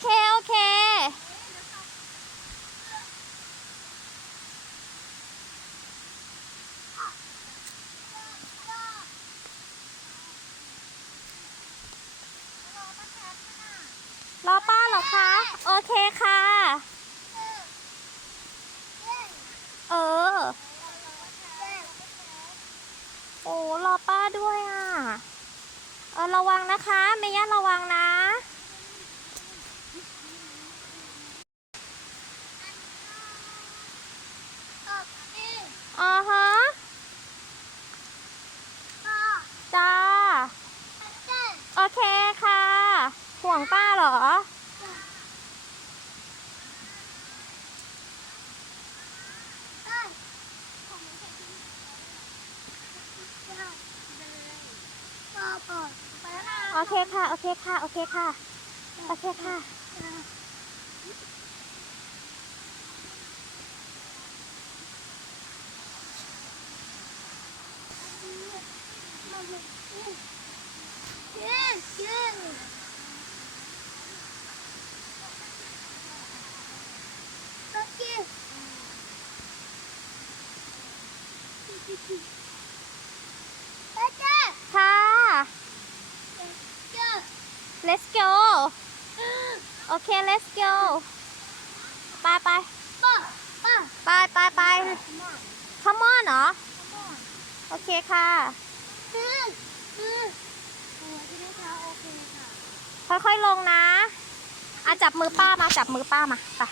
เค โอเค รอป้าเหรอคะ โอเคค่ะ เออ โอ้รอป้าด้วยอะ เออ ระวังนะคะเมย่าระวังนะ อ่าฮะ จ้า โอเคค่ะ ห่ วงป้าเหรอ โอเคค่ะ โอเคค่ะ โอเคค่ะ โอเคค่ะ ค่ะ let's go โอเค let's go ไปไปไปไปไป come on เหรอ โอเคค่ะ ค่อยๆลงนะอาจับมือป้ามา จับมือป้ามาไป